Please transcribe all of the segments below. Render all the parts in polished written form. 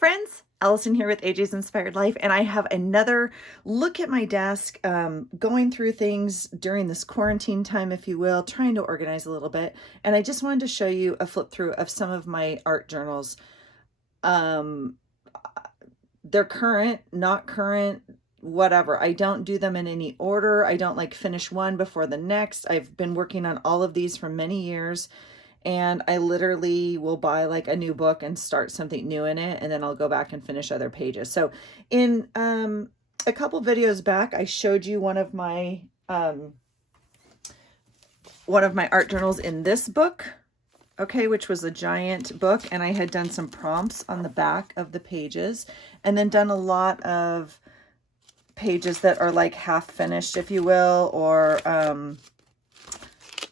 friends, Allison here with AJ's Inspired Life, and I have another look at my desk, going through things during this quarantine time, if you will, trying to organize a little bit. And I just wanted to show you a flip through of some of my art journals. Um, they're current, not current, whatever. I don't do them in any order. I don't like finish one before the next. I've been working on all of these for many years. And I literally will buy like a new book and start something new in it, and then I'll go back and finish other pages. So in a couple videos back, I showed you one of my art journals in this book, okay, which was a giant book, and I had done some prompts on the back of the pages, and then done a lot of pages that are like half finished, if you will, or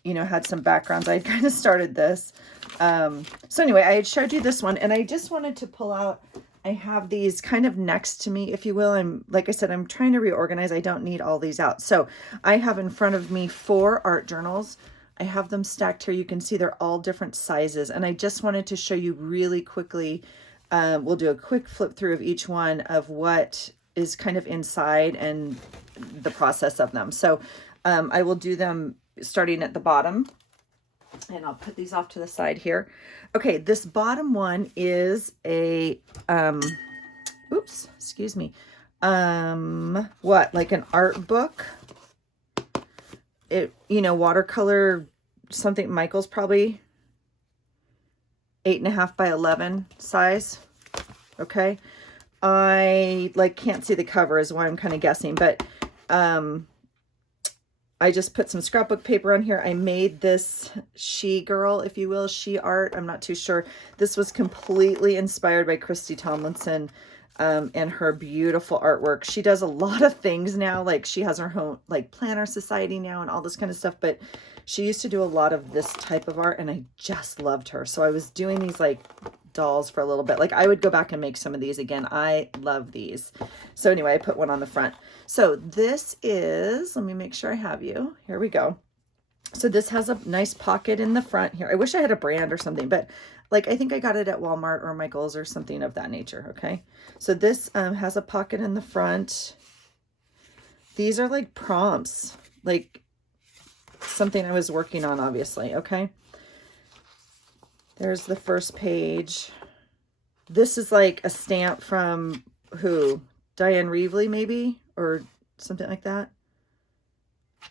you know, had some backgrounds. I kind of started this. So anyway, I had showed you this one, and I just wanted to pull out, I have these kind of next to me, if you will. Like I said, I'm trying to reorganize. I don't need all these out. So I have in front of me 4 art journals. I have them stacked here. You can see they're all different sizes. And I just wanted to show you really quickly. We'll do a quick flip through of each one of what is kind of inside and the process of them. So I will do them starting at the bottom, and I'll put these off to the side here. Okay, this bottom one is a oops, excuse me, what, like an art book, it, you know, watercolor, something. Michael's probably 8.5 by 11 size. Okay, I like can't see the cover is why I'm kind of guessing, but I just put some scrapbook paper on here. I made this she girl, if you will, she art. I'm not too sure. This was completely inspired by Christy Tomlinson and her beautiful artwork. She does a lot of things now. Like she has her own like planner society now and all this kind of stuff. But she used to do a lot of this type of art, and I just loved her. So I was doing these like dolls for a little bit. Like I would go back and make some of these again. I love these. So anyway, I put one on the front. So this is, let me make sure I have you. Here we go. So this has a nice pocket in the front here. I wish I had a brand or something, but like I think I got it at Walmart or Michael's or something of that nature. Okay. So this has a pocket in the front. These are like prompts, like something I was working on, obviously. Okay. There's the first page. This is like a stamp from who? Diane Reevely, maybe, or something like that.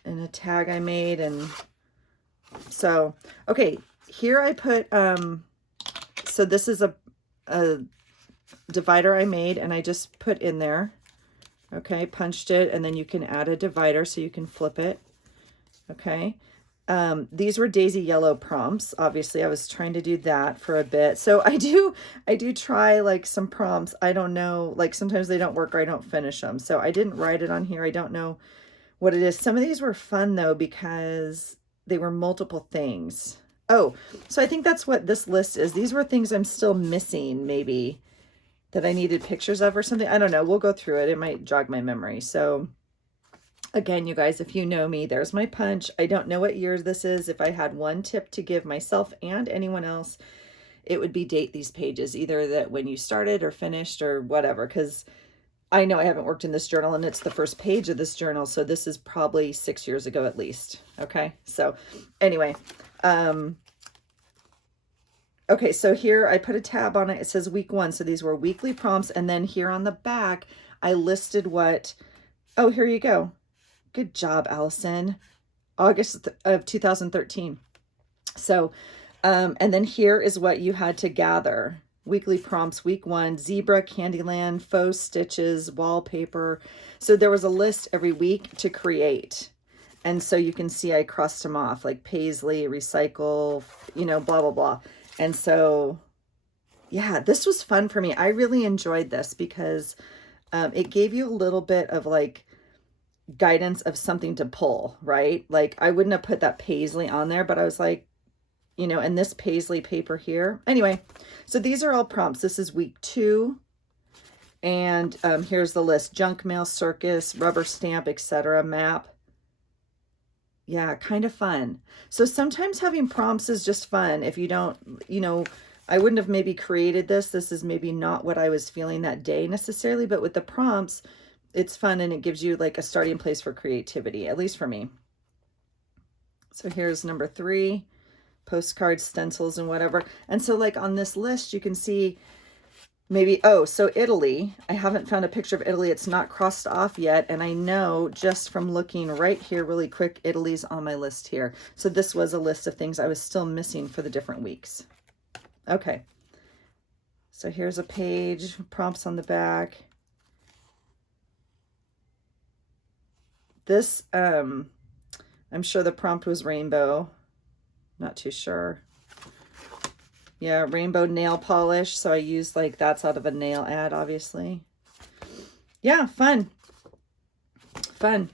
And a tag I made. And so, okay, here I put, so this is a divider I made, and I just put in there. Okay, punched it, and then you can add a divider so you can flip it. Okay. These were Daisy Yellow prompts. Obviously, I was trying to do that for a bit. So I do try like some prompts. I don't know, like sometimes they don't work or I don't finish them. So I didn't write it on here. I don't know what it is. Some of these were fun though, because they were multiple things. Oh, so I think that's what this list is. These were things I'm still missing, maybe, that I needed pictures of or something. I don't know. We'll go through it. It might jog my memory. So again, you guys, if you know me, there's my punch. I don't know what year this is. If I had one tip to give myself and anyone else, it would be date these pages, either that when you started or finished or whatever, because I know I haven't worked in this journal and it's the first page of this journal. So this is probably 6 years ago at least. Okay. So anyway, okay. So here I put a tab on it. It says week 1. So these were weekly prompts. And then here on the back, I listed what, oh, here you go. Good job, Allison. August of 2013. So, and then here is what you had to gather. Weekly prompts, week 1, zebra, Candyland, faux stitches, wallpaper. So there was a list every week to create. And so you can see I crossed them off, like Paisley, recycle, you know, blah, blah, blah. And so, yeah, this was fun for me. I really enjoyed this because it gave you a little bit of like guidance of something to pull, right? Like I wouldn't have put that Paisley on there, but I was like, you know, and this Paisley paper here. Anyway, so these are all prompts. This is week 2. And here's the list: junk mail, circus, rubber stamp, etc., map. Yeah, kind of fun. So sometimes having prompts is just fun if you don't, you know, I wouldn't have maybe created this. This is maybe not what I was feeling that day necessarily, but with the prompts, it's fun and it gives you like a starting place for creativity, at least for me. So here's number 3, postcards, stencils, and whatever. And so like on this list, you can see maybe, oh, so Italy, I haven't found a picture of Italy. It's not crossed off yet. And I know just from looking right here really quick, Italy's on my list here. So this was a list of things I was still missing for the different weeks. Okay. So here's a page, prompts on the back. This, I'm sure the prompt was rainbow. Not too sure. Yeah, rainbow nail polish. So I used like, that's out of a nail ad, obviously. Yeah, fun. Fun.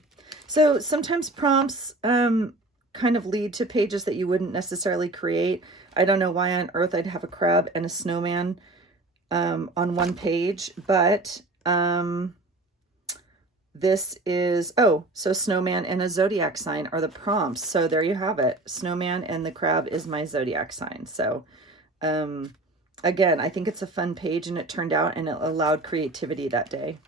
So sometimes prompts kind of lead to pages that you wouldn't necessarily create. I don't know why on earth I'd have a crab and a snowman on one page, but this is, oh, so snowman and a zodiac sign are the prompts. So there you have it. Snowman and the crab is my zodiac sign. So again, I think it's a fun page and it turned out and it allowed creativity that day.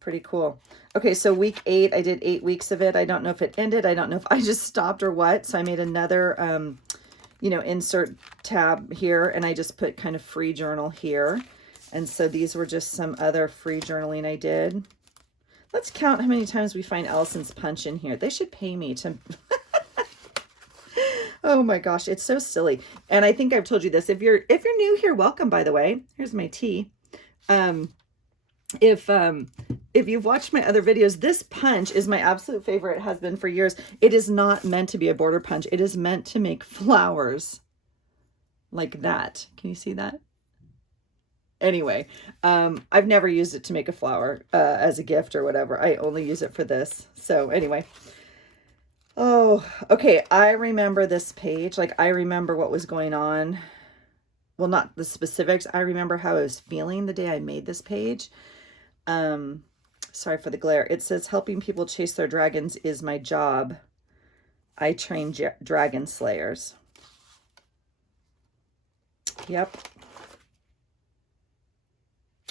Pretty cool. Okay, so week 8, I did 8 weeks of it. I don't know if it ended. I don't know if I just stopped or what. So I made another, you know, insert tab here and I just put kind of free journal here. And so these were just some other free journaling I did. Let's count how many times we find Allison's punch in here. They should pay me to... Oh my gosh, it's so silly. And I think I've told you this. If you're new here, welcome, by the way. Here's my tea. If you've watched my other videos, this punch is my absolute favorite. It has been for years. It is not meant to be a border punch. It is meant to make flowers like that. Can you see that? Anyway, I've never used it to make a flower as a gift or whatever. I only use it for this. So anyway. Oh, okay. I remember this page. Like, I remember what was going on. Well, not the specifics. I remember how I was feeling the day I made this page. Sorry for the glare. It says, helping people chase their dragons is my job. I train dragon slayers. Yep.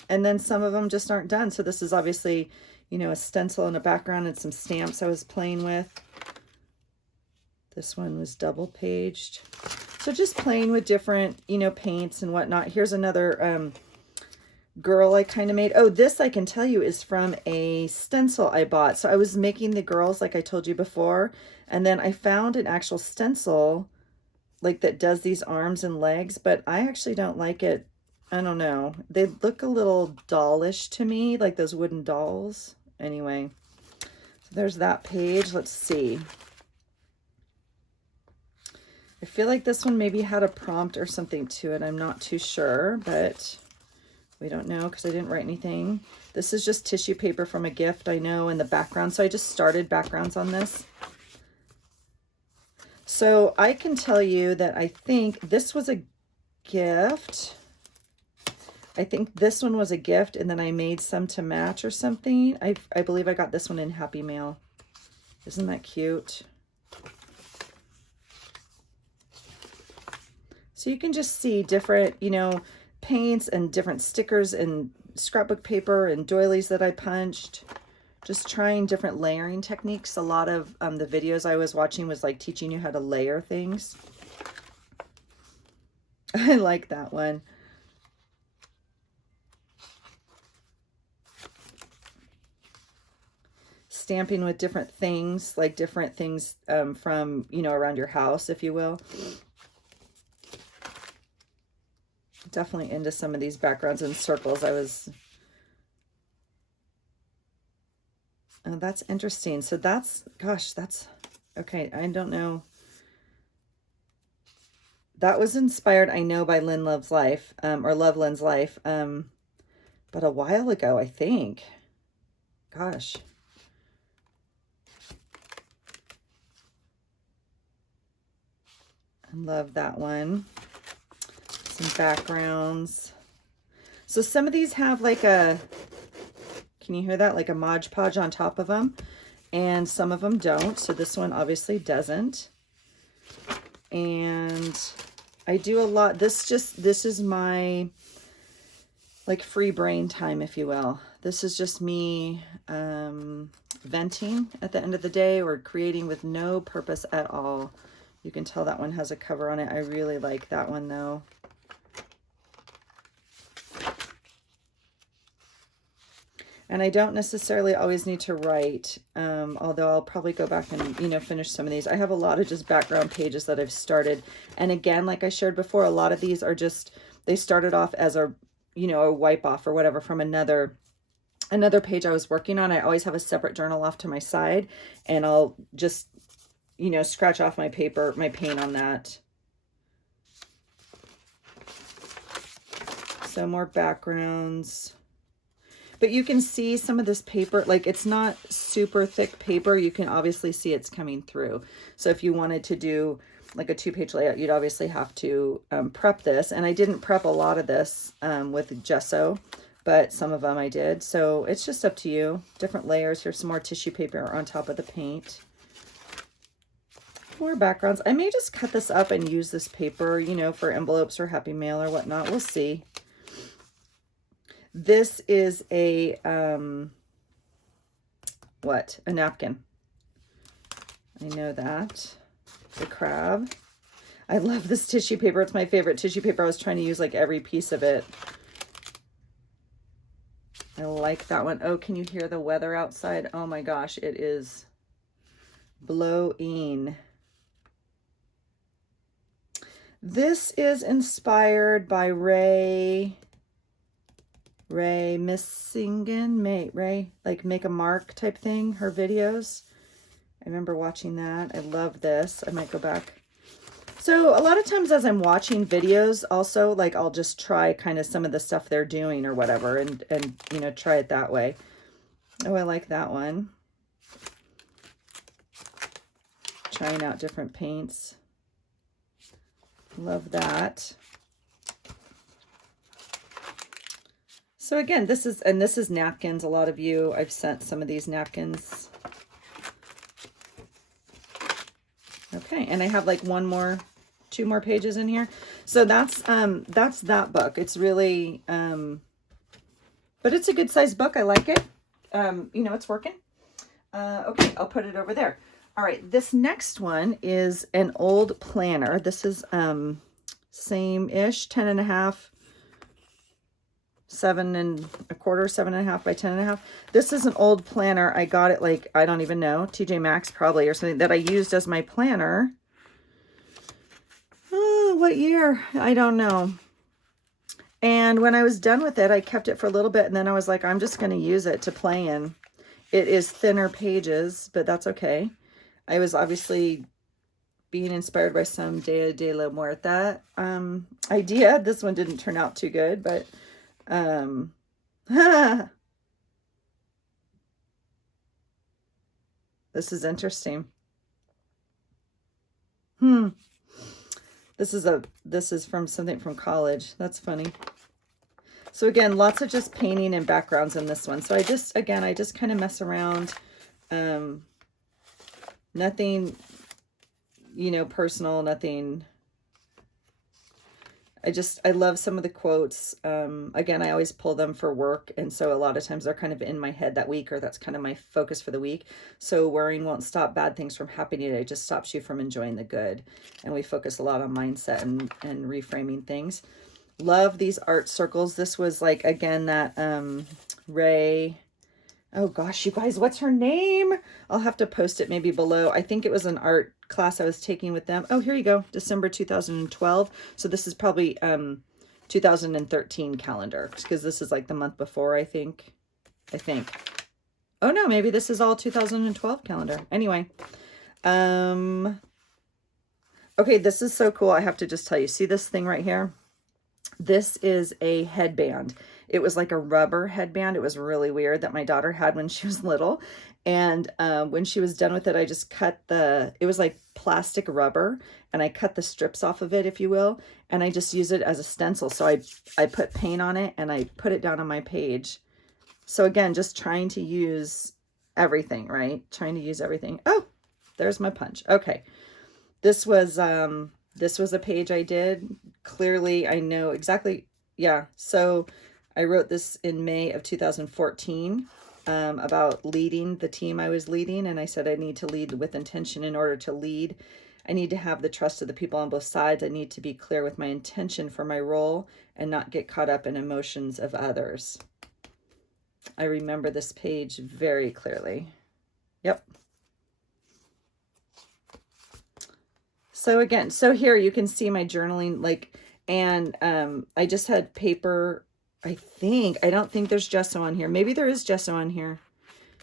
And then some of them just aren't done. So this is obviously, you know, a stencil and a background and some stamps I was playing with. This one was double paged. So just playing with different, you know, paints and whatnot. Here's another girl I kind of made. Oh, this I can tell you is from a stencil I bought. So I was making the girls like I told you before. And then I found an actual stencil like that does these arms and legs. But I actually don't like it. I don't know. They look a little dollish to me, like those wooden dolls. Anyway, so there's that page. Let's see. I feel like this one maybe had a prompt or something to it. I'm not too sure, but we don't know because I didn't write anything. This is just tissue paper from a gift, I know, in the background. So I just started backgrounds on this. So I can tell you that I think this was a gift. I think this one was a gift, and then I made some to match or something. I believe I got this one in Happy Mail. Isn't that cute? So you can just see different, you know, paints and different stickers and scrapbook paper and doilies that I punched. Just trying different layering techniques. A lot of the videos I was watching was like teaching you how to layer things. I like that one. Stamping with different things, like different things from, you know, around your house, if you will. Definitely into some of these backgrounds and circles. Oh, that's interesting. So that's, gosh, that's, okay, I don't know. That was inspired, I know, by Lynn Loves Life, or Love Lynn's Life, but a while ago, I think. Gosh. I love that one. Some backgrounds. So some of these have like a, can you hear that? Like a Mod Podge on top of them. And some of them don't. So this one obviously doesn't. And I do a lot. This is my like free brain time, if you will. This is just me venting at the end of the day or creating with no purpose at all. You can tell that one has a cover on it. I really like that one though. And I don't necessarily always need to write, although I'll probably go back and, you know, finish some of these. I have a lot of just background pages that I've started. And again, like I shared before, a lot of these are just, they started off as a, you know, a wipe off or whatever from another page I was working on. I always have a separate journal off to my side, and I'll just, you know, scratch off my paper, my paint on that. So more backgrounds. But you can see some of this paper, like it's not super thick paper. You can obviously see it's coming through. So if you wanted to do like a 2-page layout, you'd obviously have to prep this. And I didn't prep a lot of this with gesso, but some of them I did. So it's just up to you. Different layers. Here's some more tissue paper on top of the paint. More backgrounds. I may just cut this up and use this paper, you know, for envelopes or Happy Mail or whatnot. We'll see. This is a, what? A napkin. I know that. The crab. I love this tissue paper. It's my favorite tissue paper. I was trying to use like every piece of it. I like that one. Oh, can you hear the weather outside? Oh my gosh, it is blowing. This is inspired by Ray Missingen, Ray, like Make a Mark type thing, her videos. I remember watching that. I love this. I might go back. So a lot of times as I'm watching videos also, like I'll just try kind of some of the stuff they're doing or whatever and you know, try it that way. Oh, I like that one. Trying out different paints. Love that. So again, this is napkins. A lot of you, I've sent some of these napkins. Okay, and I have like 2 more pages in here. So that's that book. It's really, but it's a good sized book. I like it. You know, it's working. Okay, I'll put it over there. All right, this next one is an old planner. This is same-ish, 10.5, 7.25, 7.5 by 10.5. This is an old planner. I got it like, I don't even know, TJ Maxx probably or something, that I used as my planner. Oh, what year? I don't know. And when I was done with it, I kept it for a little bit, and then I was like, I'm just going to use it to play in. It is thinner pages, but that's okay. I was obviously being inspired by some Dia de la Muerta idea. This one didn't turn out too good, but this is interesting. This is from something from college. That's funny. So again, lots of just painting and backgrounds in this one. So I just kind of mess around. Nothing, you know, personal, nothing. I love some of the quotes. Again, I always pull them for work. And so a lot of times they're kind of in my head that week, or that's kind of my focus for the week. So worrying won't stop bad things from happening. It just stops you from enjoying the good. And we focus a lot on mindset and reframing things. Love these art circles. This was like, again, that Ray, oh gosh, you guys, what's her name? I'll have to post it maybe below. I think it was an art class I was taking with them. Oh, here you go. December 2012. So this is probably 2013 calendar, because this is like the month before, I think. Oh no, maybe this is all 2012 calendar. Anyway. Okay, this is so cool. I have to just tell you, see this thing right here? This is a headband. It was like a rubber headband. It was really weird that my daughter had when she was little. And when she was done with it, I just cut it was like plastic rubber, and I cut the strips off of it, if you will, and I just use it as a stencil. So I put paint on it and I put it down on my page. So again, just trying to use everything, right? Trying to use everything. Oh, there's my punch. Okay. This was This was a page I did. Clearly, I know exactly. Yeah. So I wrote this in May of 2014 about leading the team I was leading. And I said, I need to lead with intention in order to lead. I need to have the trust of the people on both sides. I need to be clear with my intention for my role and not get caught up in emotions of others. I remember this page very clearly. Yep. So again, so here you can see my journaling, like, and I just had paper, I don't think there's gesso on here. Maybe there is gesso on here.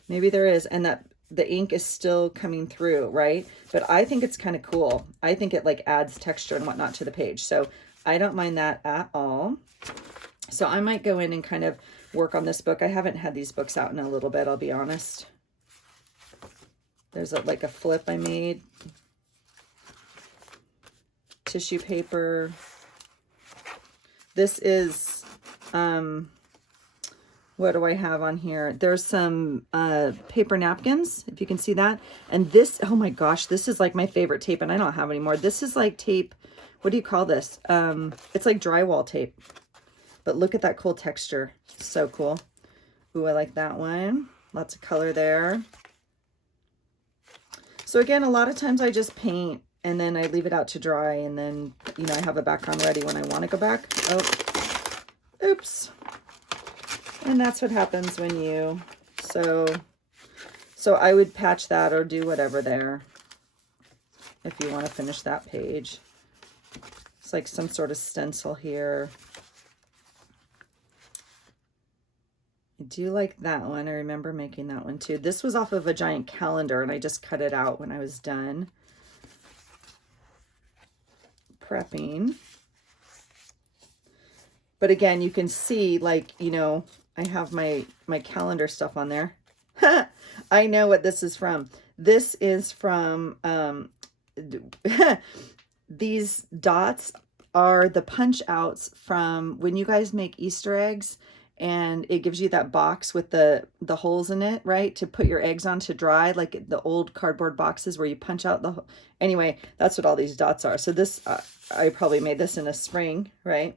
Maybe there is, and that the ink is still coming through, right? But I think it's kind of cool. I think it like adds texture and whatnot to the page. So I don't mind that at all. So I might go in and kind of work on this book. I haven't had these books out in a little bit, I'll be honest. There's like a flip I made. Tissue paper. This is, what do I have on here? There's some paper napkins, if you can see that. And this, oh my gosh, this is like my favorite tape, and I don't have any more. This is like tape, what do you call this? It's like drywall tape. But look at that cool texture. So cool. Ooh, I like that one. Lots of color there. So again, a lot of times I just paint and then I leave it out to dry, and then, you know, I have a background ready when I want to go back. Oh, oops. And that's what happens when you, so I would patch that or do whatever there if you want to finish that page. It's like some sort of stencil here. I do like that one. I remember making that one too. This was off of a giant calendar, and I just cut it out when I was done prepping. But again, you can see, like, you know, I have my calendar stuff on there. I know what this is from. This is from, these dots are the punch outs from when you guys make Easter eggs, and it gives you that box with the holes in it, right, to put your eggs on to dry, like the old cardboard boxes where you punch out the, anyway, that's what all these dots are. So this, I probably made this in a spring, right?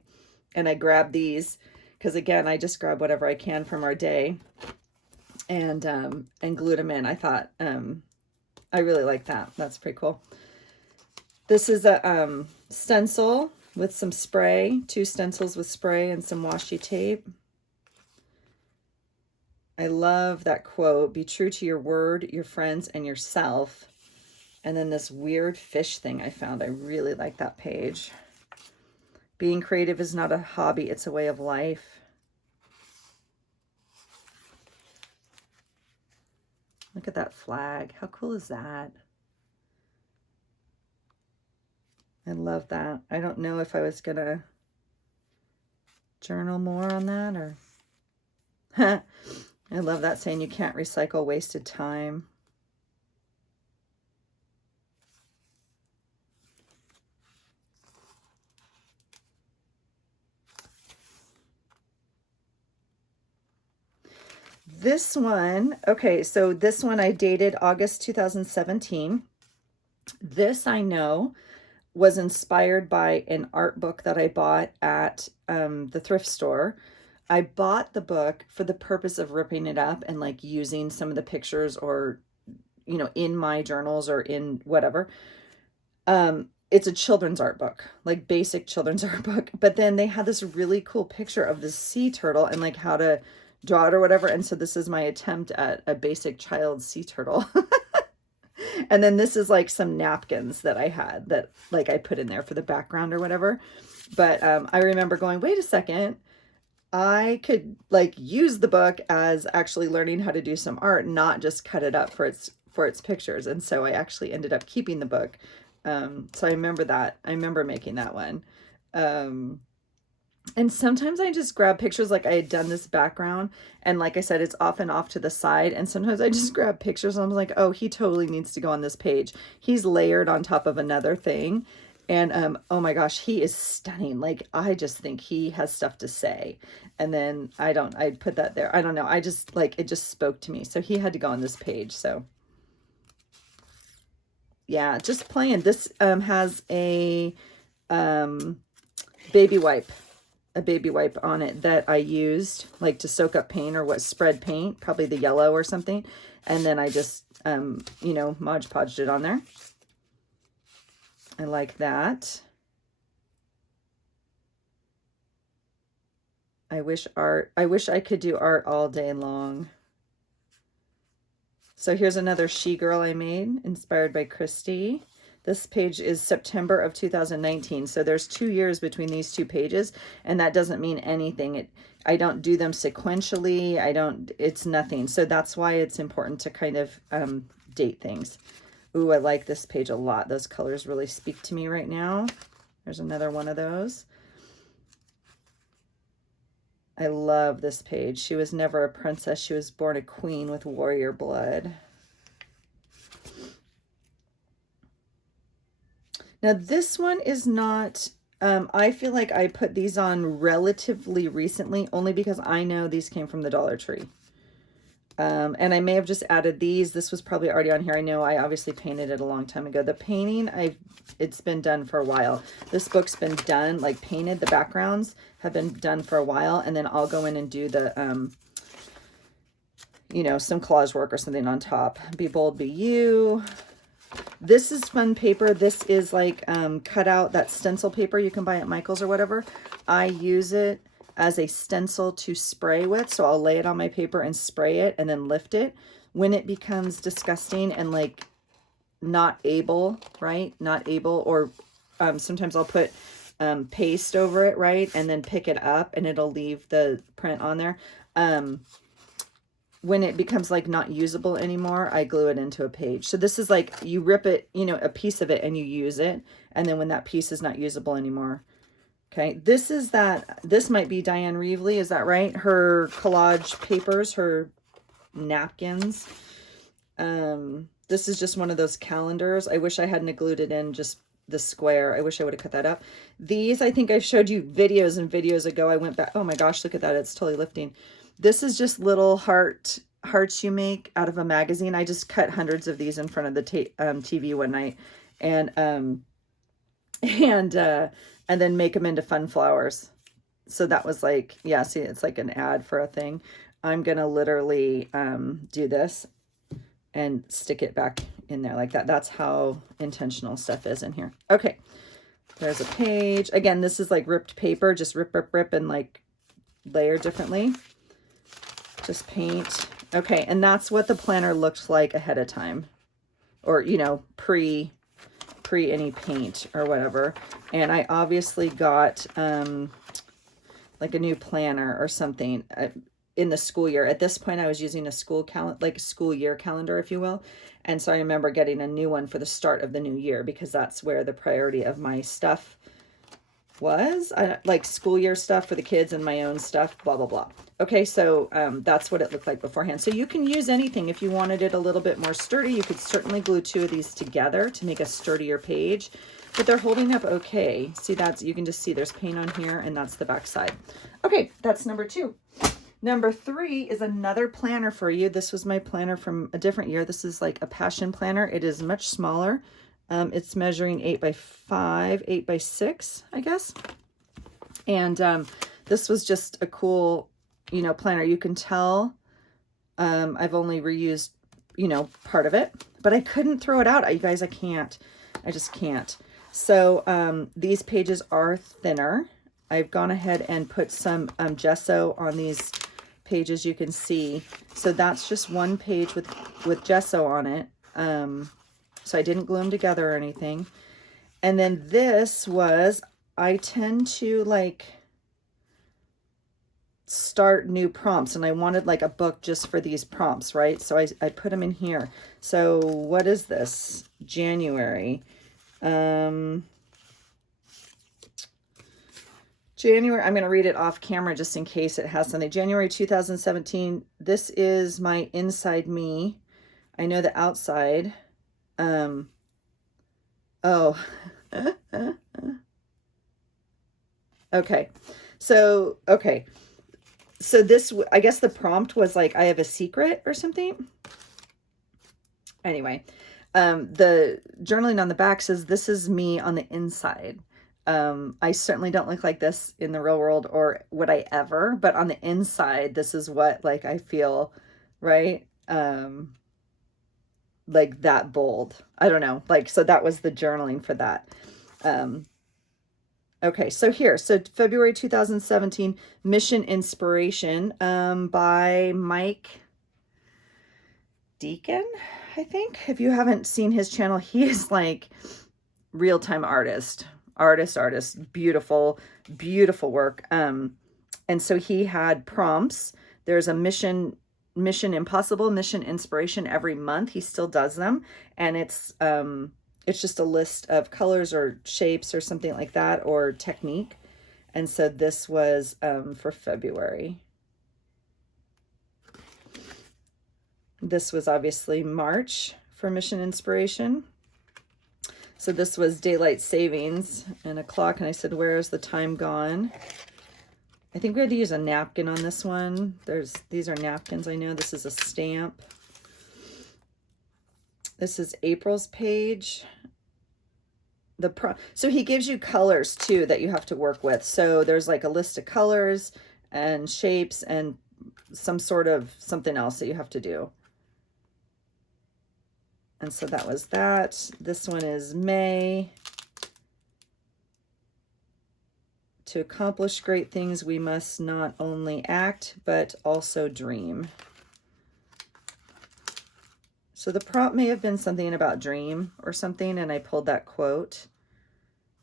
And I grabbed these because, again, I just grab whatever I can from our day and glued them in. I thought, I really like that. That's pretty cool. This is a stencil with some spray, 2 stencils with spray and some washi tape. I love that quote, be true to your word, your friends, and yourself. And then this weird fish thing I found. I really like that page. Being creative is not a hobby, it's a way of life. Look at that flag. How cool is that? I love that. I don't know if I was going to journal more on that, or... I love that saying, you can't recycle wasted time. This one, okay, so this one I dated August 2017. This I know was inspired by an art book that I bought at the thrift store. I bought the book for the purpose of ripping it up and like using some of the pictures, or, you know, in my journals or in whatever. It's a children's art book, like basic children's art book. But then they had this really cool picture of the sea turtle and like how to draw it or whatever. And so this is my attempt at a basic child sea turtle. And then this is like some napkins that I had that like I put in there for the background or whatever. But I remember going, wait a second, I could like use the book as actually learning how to do some art, not just cut it up for its pictures. And so I actually ended up keeping the book. So I remember that. I remember making that one. And sometimes I just grab pictures, like I had done this background, and like I said, it's often off to the side. And sometimes I just grab pictures and I'm like, oh, he totally needs to go on this page. He's layered on top of another thing. And oh my gosh, he is stunning. Like, I just think he has stuff to say. And then I put that there. I don't know. I just like, it just spoke to me. So he had to go on this page. So yeah, just playing. This has baby wipe, a baby wipe on it that I used like to soak up paint or what, spread paint, probably the yellow or something. And then I just, you know, Mod Podged it on there. I like that. I wish I could do art all day long. So here's another She Girl I made, inspired by Christy. This page is September of 2019. So there's 2 years between these two pages, and that doesn't mean anything. I don't do them sequentially. It's nothing. So that's why it's important to kind of date things. Ooh, I like this page a lot. Those colors really speak to me right now. There's another one of those. I love this page. She was never a princess. She was born a queen with warrior blood. Now this one is not, I feel like I put these on relatively recently only because I know these came from the Dollar Tree. And I may have just added these. This was probably already on here. I know I obviously painted it a long time ago. The painting, it's been done for a while. This book's been done, like painted. The backgrounds have been done for a while. And then I'll go in and do the, you know, some collage work or something on top. Be Bold, Be You. This is fun paper. This is like cut out, that stencil paper you can buy at Michael's or whatever. I use it as a stencil to spray with. So I'll lay it on my paper and spray it and then lift it. When it becomes disgusting and like not able, right? Not able, or sometimes I'll put paste over it, right? And then pick it up and it'll leave the print on there. When it becomes like not usable anymore, I glue it into a page. So this is like you rip it, you know, a piece of it and you use it. And then when that piece is not usable anymore. Okay, this might be Diane Reevely, is that right? Her collage papers, her napkins. This is just one of those calendars. I wish I hadn't glued it in just the square. I wish I would have cut that up. These, I think I showed you videos and videos ago. I went back. Oh my gosh, look at that. It's totally lifting. This is just little hearts you make out of a magazine. I just cut hundreds of these in front of the TV one night. And then make them into fun flowers. So that was like, yeah, see, it's like an ad for a thing. I'm going to literally do this and stick it back in there like that. That's how intentional stuff is in here. Okay, there's a page. Again, this is like ripped paper, just rip, rip, rip, and like layer differently. Just paint. Okay, and that's what the planner looked like ahead of time. Or, you know, pre any paint or whatever. And I obviously got like a new planner or something in the school year. At this point I was using a school year calendar, if you will. And so I remember getting a new one for the start of the new year because that's where the priority of my stuff was. Like school year stuff for the kids and my own stuff, blah, blah, blah. Okay, so that's what it looked like beforehand. So you can use anything. If you wanted it a little bit more sturdy, you could certainly glue two of these together to make a sturdier page. But they're holding up okay. See, you can just see there's paint on here, and that's the back side. Okay, that's number 2. Number 3 is another planner for you. This was my planner from a different year. This is like a passion planner. It is much smaller. It's measuring 8 by 5, 8 by 6, I guess. And this was just a cool, you know, planner. You can tell I've only reused, you know, part of it, but I couldn't throw it out. You guys, I just can't. So these pages are thinner. I've gone ahead and put some gesso on these pages, you can see. So that's just one page with gesso on it. So I didn't glue them together or anything. And then this was, I tend to like start new prompts, and I wanted like a book just for these prompts, right? So I put them in here. So what is this? January. January, I'm going to read it off camera just in case it has something. January 2017. This is my inside me. I know the outside. Oh. Okay. So this, I guess the prompt was like, I have a secret or something. Anyway, The journaling on the back says, "This is me on the inside." I certainly don't look like this in the real world, or would I ever, but on the inside, this is what like I feel, right? Like that bold. I don't know. Like, so that was the journaling for that. Okay, so here, so February 2017, Mission Inspiration, by Mike Deacon, I think. If you haven't seen his channel, he is like real-time artist, beautiful, beautiful work. And so he had prompts. There's a mission impossible, mission inspiration every month. He still does them, and it's just a list of colors or shapes or something like that, or technique. And so this was for February. This was obviously March for mission inspiration. So this was daylight savings and a clock, and I said, where is the time gone? I think we had to use a napkin on this one. These are napkins, I know. This is a stamp. This is April's page. So he gives you colors too that you have to work with. So there's like a list of colors and shapes and some sort of something else that you have to do. And so that was that. This one is May. To accomplish great things, we must not only act, but also dream. So the prompt may have been something about dream or something, and I pulled that quote.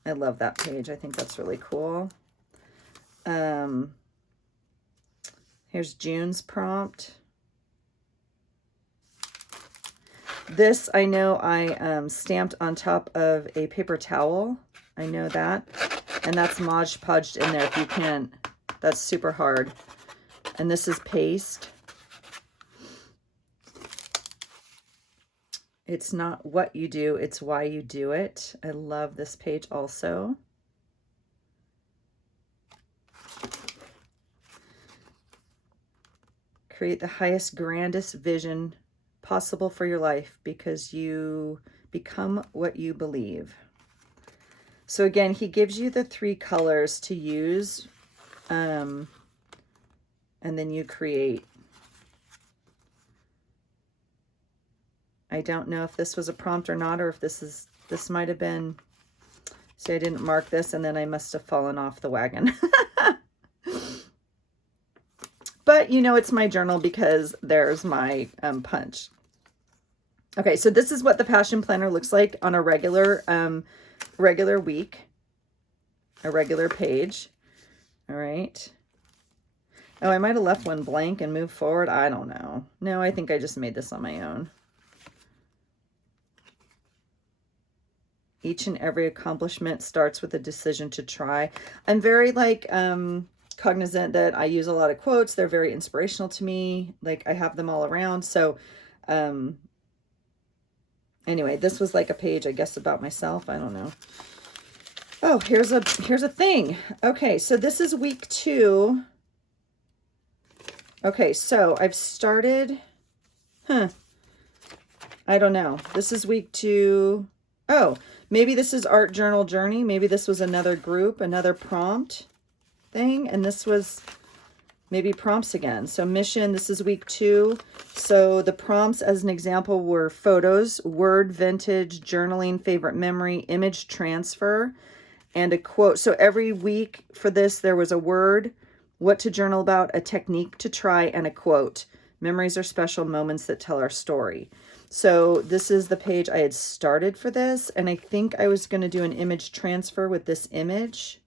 I love that page. I think that's really cool. Here's June's prompt. This I know I stamped on top of a paper towel. I know that. And that's Mod Podged in there if you can't. That's super hard. And this is paste. It's not what you do, it's why you do it. I love this page also. Create the highest, grandest vision possible for your life, because you become what you believe. So again, he gives you the 3 colors to use, and then you create. I don't know if this was a prompt or not, or if this might have been, see, I didn't mark this, and then I must have fallen off the wagon. But you know, it's my journal because there's my punch. Okay, so this is what the Passion Planner looks like on a regular week, a regular page. All right. Oh, I might have left one blank and moved forward. I don't know. No, I think I just made this on my own. Each and every accomplishment starts with a decision to try. I'm very like cognizant that I use a lot of quotes. They're very inspirational to me. Like I have them all around. So anyway, this was like a page, I guess, about myself. I don't know. Oh, here's a thing. Okay, so this is week 2. Okay, so I've started, I don't know. This is week 2. Oh, maybe this is Art Journal Journey. Maybe this was another group, another prompt thing. And this was maybe prompts again. So mission, this is week 2. So the prompts as an example were photos, word, vintage, journaling, favorite memory, image transfer, and a quote. So every week for this, there was a word, what to journal about, a technique to try, and a quote. Memories are special moments that tell our story. So this is the page I had started for this, and I think I was going to do an image transfer with this image.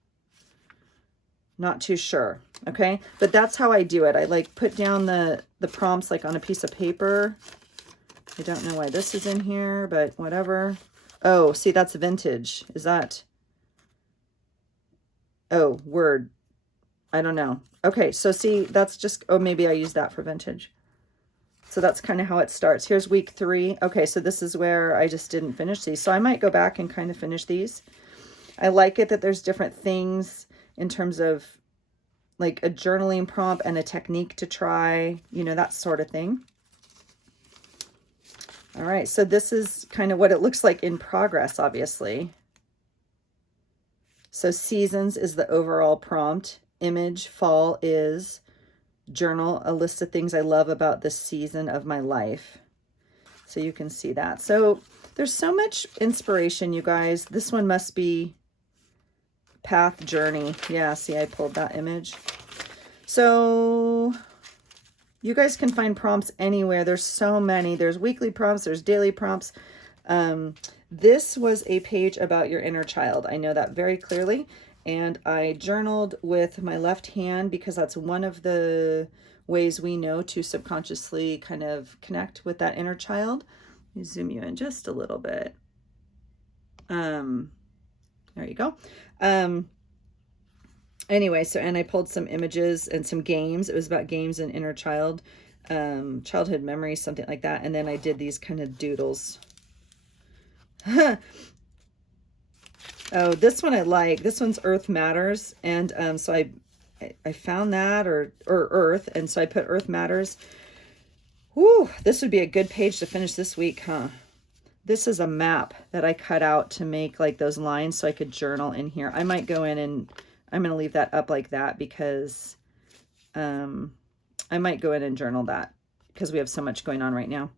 Not too sure. Okay, but that's how I do it. I like put down the prompts like on a piece of paper. I don't know why this is in here, but whatever. Oh, see, that's vintage. Is that? Oh, word. I don't know. Okay, so see, that's just, oh, maybe I use that for vintage. So that's kind of how it starts. Here's week 3. Okay, so this is where I just didn't finish these. So I might go back and kind of finish these. I like it that there's different things in terms of like a journaling prompt and a technique to try, you know, that sort of thing. All right, so this is kind of what it looks like in progress, obviously. So seasons is the overall prompt. Image, fall is journal, a list of things I love about this season of my life. So you can see that. So there's so much inspiration, you guys. This one must be path journey. Yeah, see, I pulled that image. So you guys can find prompts anywhere. There's so many. There's weekly prompts. There's daily prompts. This was a page about your inner child. I know that very clearly. And I journaled with my left hand because that's one of the ways we know to subconsciously kind of connect with that inner child. Let me zoom you in just a little bit. There you go. Anyway, so, and I pulled some images and some games. It was about games and inner child, childhood memories, something like that. And then I did these kind of doodles. Oh, this one I like. This one's Earth Matters. And so I found that, or Earth, and so I put Earth Matters. Whew, this would be a good page to finish this week, huh? This is a map that I cut out to make like those lines so I could journal in here. I might go in and I'm going to leave that up like that because I might go in and journal that because we have so much going on right now.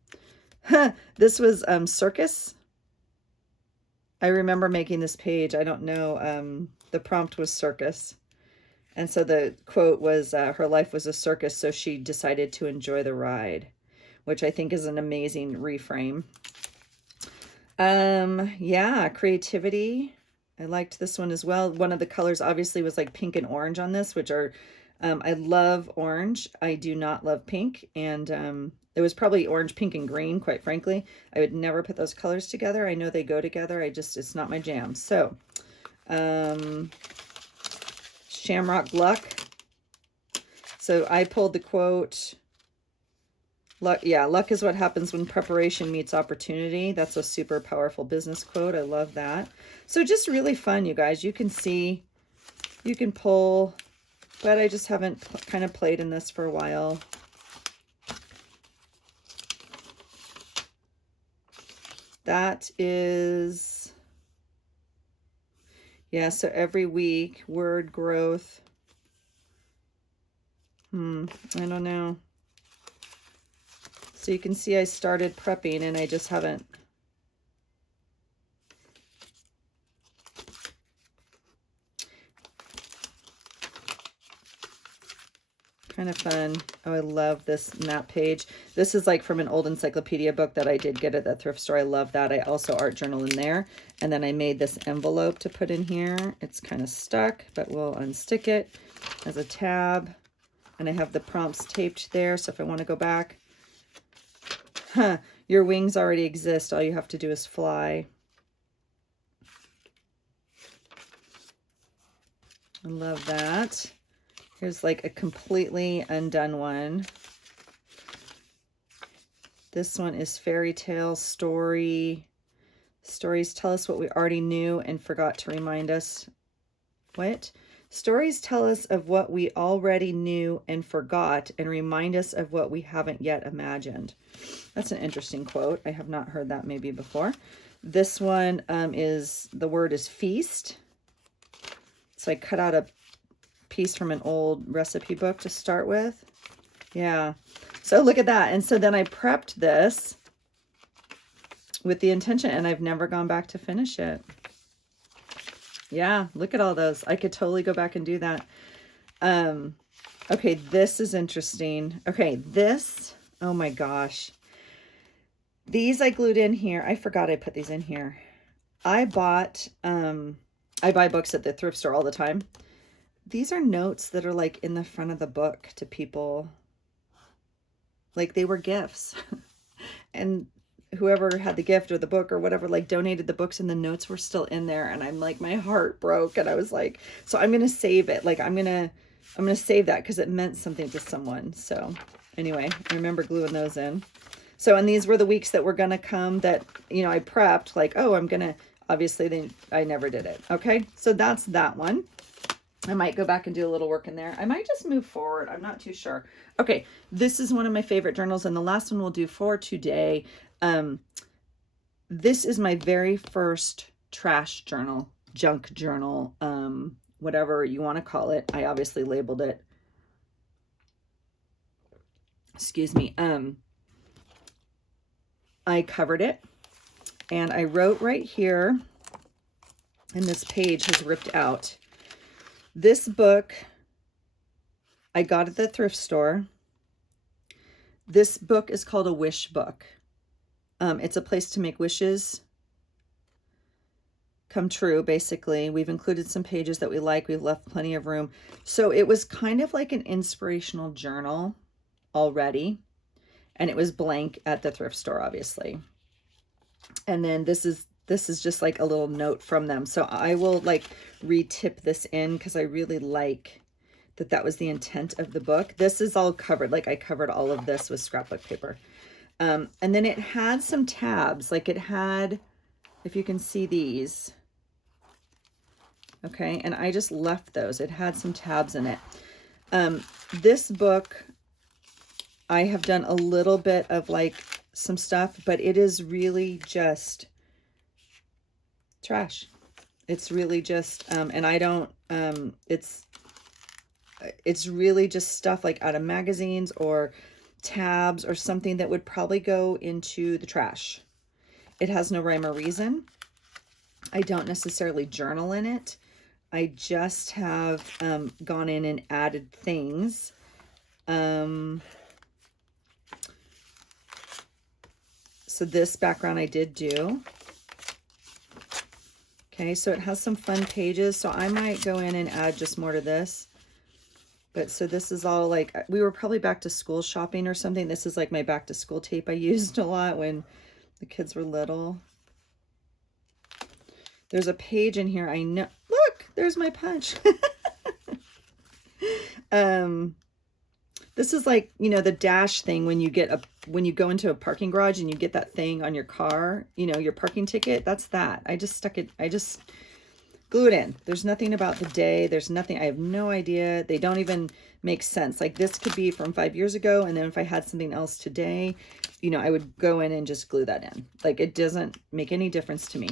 This was circus. I remember making this page. I don't know. The prompt was circus. And so the quote was, her life was a circus, so she decided to enjoy the ride, which I think is an amazing reframe. Yeah, creativity. I liked this one as well. One of the colors obviously was like pink and orange on this, which are, I love orange. I do not love pink. And it was probably orange, pink, and green, quite frankly. I would never put those colors together. I know they go together. It's not my jam. So, Shamrock Luck. So I pulled the quote, luck, yeah, luck is what happens when preparation meets opportunity. That's a super powerful business quote. I love that. So just really fun, you guys. You can see, you can pull, but I just haven't kind of played in this for a while. That is, yeah, so every week, word growth. I don't know. So you can see I started prepping and I just haven't. Kind of fun. Oh, I love this map page. This is like from an old encyclopedia book that I did get at the thrift store. I love that. I also art journal in there. And then I made this envelope to put in here. It's kind of stuck, but we'll unstick it as a tab. And I have the prompts taped there. So if I want to go back, your wings already exist. All you have to do is fly. I love that. Here's like a completely undone one. This one is fairy tale story. Stories tell us what we already knew and forgot to remind us. What? Stories tell us of what we already knew and forgot and remind us of what we haven't yet imagined. That's an interesting quote. I have not heard that maybe before. This one is, the word is feast. So I cut out a piece from an old recipe book to start with. Yeah. So look at that. And so then I prepped this with the intention, and I've never gone back to finish it. Yeah, look at all those. I could totally go back and do that. Okay, this is interesting. Okay, this, oh my gosh. These I glued in here. I forgot I put these in here. I bought, I buy books at the thrift store all the time. These are notes that are like in the front of the book to people. Like they were gifts. And whoever had the gift or the book or whatever, like donated the books, and the notes were still in there. And I'm like, my heart broke. And I was like, so I'm going to save it. Like I'm going to save that because it meant something to someone. So anyway, I remember gluing those in. So, and these were the weeks that were going to come that, you know, I prepped like, oh, I'm going to, obviously I never did it. Okay. So that's that one. I might go back and do a little work in there. I might just move forward. I'm not too sure. Okay, this is one of my favorite journals, and the last one we'll do for today. This is my very first trash journal, junk journal, whatever you want to call it. I obviously labeled it. Excuse me. I covered it, and I wrote right here, and this page has ripped out. This book I got at the thrift store. This book is called a wish book. It's a place to make wishes come true, basically. We've included some pages that we like. We've left plenty of room. So it was kind of like an inspirational journal already. And it was blank at the thrift store, obviously. And then this is just like a little note from them. So I will like re-tip this in because I really like that was the intent of the book. This is all covered. Like I covered all of this with scrapbook paper. And then it had some tabs. Like it had, if you can see these. Okay, and I just left those. It had some tabs in it. This book, I have done a little bit of like some stuff, but it is really just trash. It's really just, and I don't, it's really just stuff like out of magazines or tabs or something that would probably go into the trash. It has no rhyme or reason. I don't necessarily journal in it. I just have gone in and added things. So this background I did do. Okay, so it has some fun pages. So I might go in and add just more to this. But so this is all like, we were probably back to school shopping or something. This is like my back to school tape I used a lot when the kids were little. There's a page in here. I know, look, there's my punch. This is like, you know, the dash thing when you get when you go into a parking garage and you get that thing on your car, you know, your parking ticket. That's that. I just stuck it. I just glue it in. There's nothing about the day. There's nothing. I have no idea. They don't even make sense. Like this could be from 5 years ago. And then if I had something else today, you know, I would go in and just glue that in. Like it doesn't make any difference to me.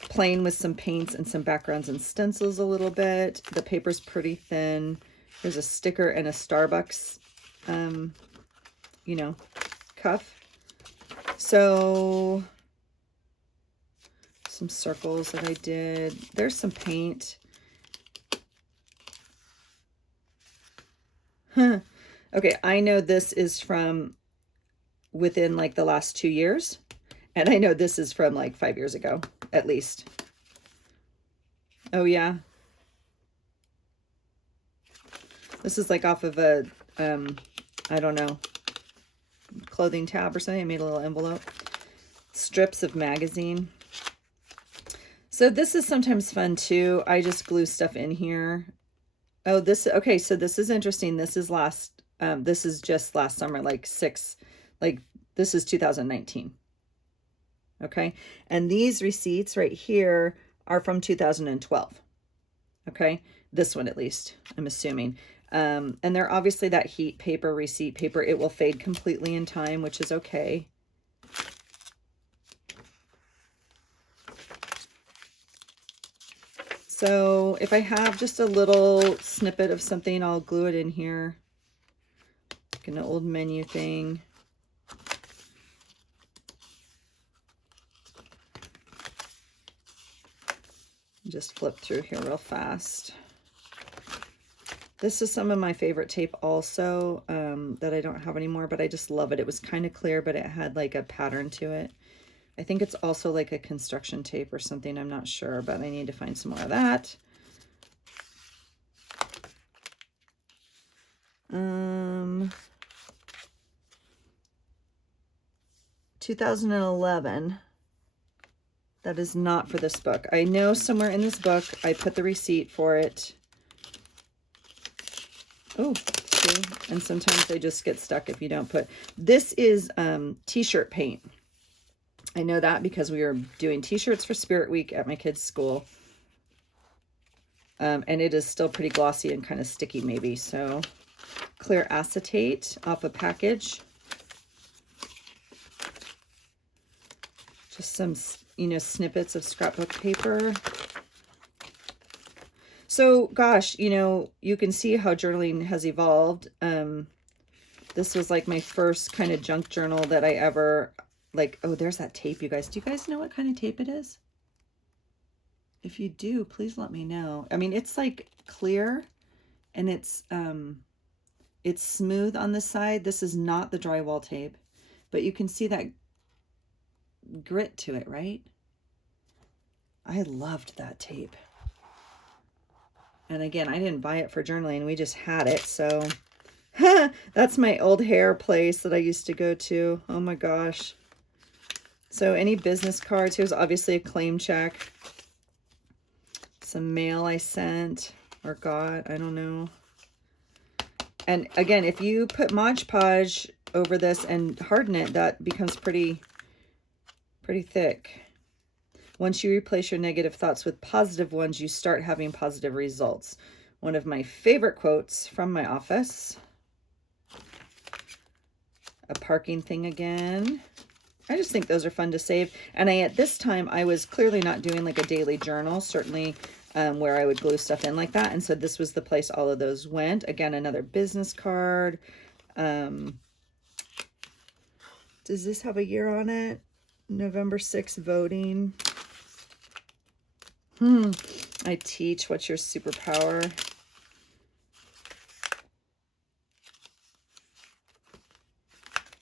Plain with some paints and some backgrounds and stencils a little bit. The paper's pretty thin. There's a sticker and a Starbucks, you know, cuff. So some circles that I did. There's some paint. Okay, I know this is from within like the last 2 years. And I know this is from like 5 years ago, at least. Oh, yeah. This is like off of a, I don't know, clothing tab or something. I made a little envelope. Strips of magazine. So this is sometimes fun too. I just glue stuff in here. Oh, this, okay, so this is interesting. This is just last summer, this is 2019. Okay, and these receipts right here are from 2012. Okay, this one at least, I'm assuming. And they're obviously that heat paper, receipt paper. It will fade completely in time, which is okay. So if I have just a little snippet of something, I'll glue it in here. Like an old menu thing. Just flip through here real fast. This is some of my favorite tape also that I don't have anymore, but I just love it. It was kind of clear, but it had like a pattern to it. I think it's also like a construction tape or something. I'm not sure, but I need to find some more of that. 2011. That is not for this book. I know somewhere in this book I put the receipt for it. Oh, see? And sometimes they just get stuck if you don't put. This is t-shirt paint. I know that because we were doing t-shirts for Spirit Week at my kids' school. And it is still pretty glossy and kind of sticky maybe. So clear acetate off a package. Just some, you know, snippets of scrapbook paper. So gosh, you know, you can see how journaling has evolved. This was like my first kind of junk journal that I ever, like, oh, there's that tape, you guys. Do you guys know what kind of tape it is? If you do, please let me know. I mean, it's like clear and it's smooth on the side. This is not the drywall tape, but you can see that grit to it, right? I loved that tape. And again, I didn't buy it for journaling. We just had it, so that's my old hair place that I used to go to. Oh my gosh. So any business cards, here's obviously a claim check. Some mail I sent or got, I don't know. And again, if you put Mod Podge over this and harden it, that becomes pretty thick. Once you replace your negative thoughts with positive ones, you start having positive results. One of my favorite quotes from my office. A parking thing again. I just think those are fun to save. And at this time, I was clearly not doing like a daily journal, certainly where I would glue stuff in like that. And so this was the place all of those went. Again, another business card. Does this have a year on it? November 6th voting. I teach. What's your superpower?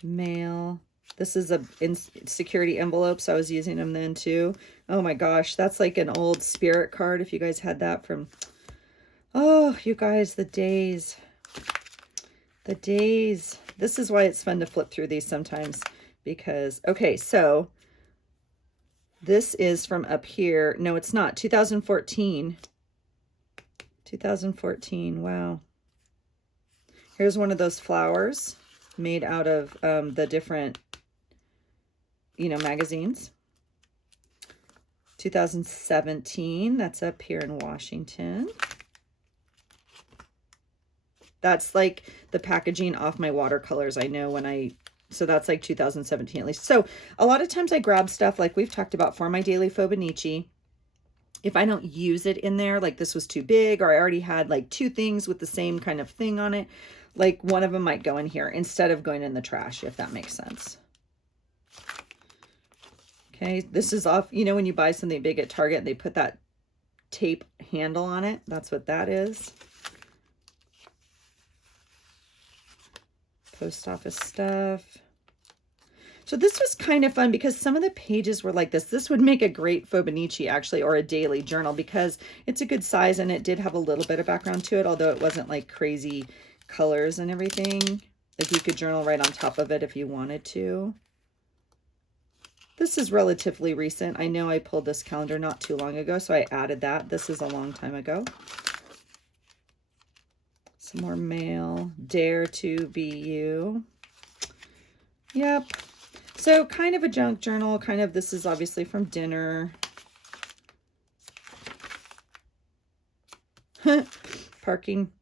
Mail. This is in security envelopes. I was using them then too. Oh my gosh, that's like an old spirit card. If you guys had that from, oh, you guys, the days. The days. This is why it's fun to flip through these sometimes because, okay, so this is from up here. No, it's not. 2014. 2014. Wow. Here's one of those flowers made out of the different, you know, magazines. 2017. That's up here in Washington. That's like the packaging off my watercolors. I know when so that's like 2017 at least. So a lot of times I grab stuff like we've talked about for my daily Fauxbonichi. If I don't use it in there, like this was too big, or I already had like two things with the same kind of thing on it, like one of them might go in here instead of going in the trash, if that makes sense. Okay, this is off, you know, when you buy something big at Target, they put that tape handle on it. That's what that is. Post office stuff. So this was kind of fun because some of the pages were like this. This would make a great Fauxbonichi actually, or a daily journal because it's a good size and it did have a little bit of background to it, although it wasn't like crazy colors and everything. Like you could journal right on top of it if you wanted to. This is relatively recent. I know I pulled this calendar not too long ago, so I added that. This is a long time ago. Some more mail. Dare to be you. Yep. So kind of a junk journal. Kind of, this is obviously from dinner. Parking.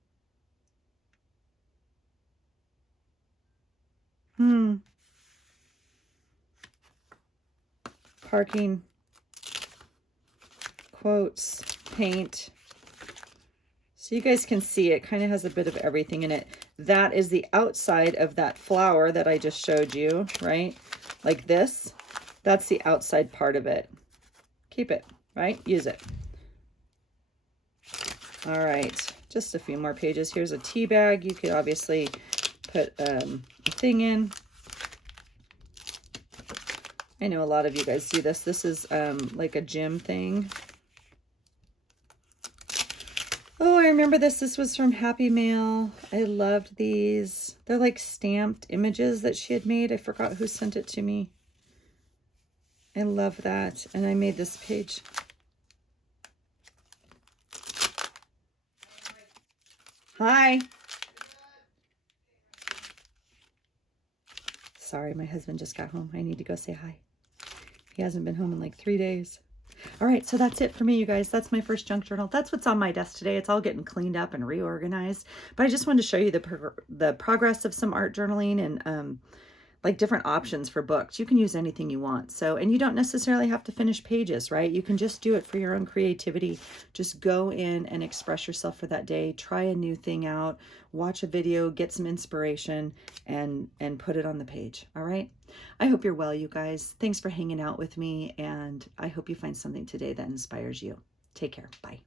Parking. Quotes. Paint. So you guys can see it kind of has a bit of everything in it. That is the outside of that flower that I just showed you, right? Like this. That's the outside part of it. Keep it, right? Use it. All right. Just a few more pages. Here's a tea bag. You could obviously put a thing in. I know a lot of you guys do this. This is like a gym thing. Oh, I remember this. This was from Happy Mail. I loved these. They're like stamped images that she had made. I forgot who sent it to me. I love that. And I made this page. Hi. Sorry, my husband just got home. I need to go say hi. He hasn't been home in like 3 days. All right, so that's it for me, you guys. That's my first junk journal. That's what's on my desk today. It's all getting cleaned up and reorganized. But I just wanted to show you the progress of some art journaling and like different options for books. You can use anything you want. So, and you don't necessarily have to finish pages, right? You can just do it for your own creativity. Just go in and express yourself for that day. Try a new thing out, watch a video, get some inspiration, and put it on the page. All right. I hope you're well, you guys. Thanks for hanging out with me, and I hope you find something today that inspires you. Take care. Bye.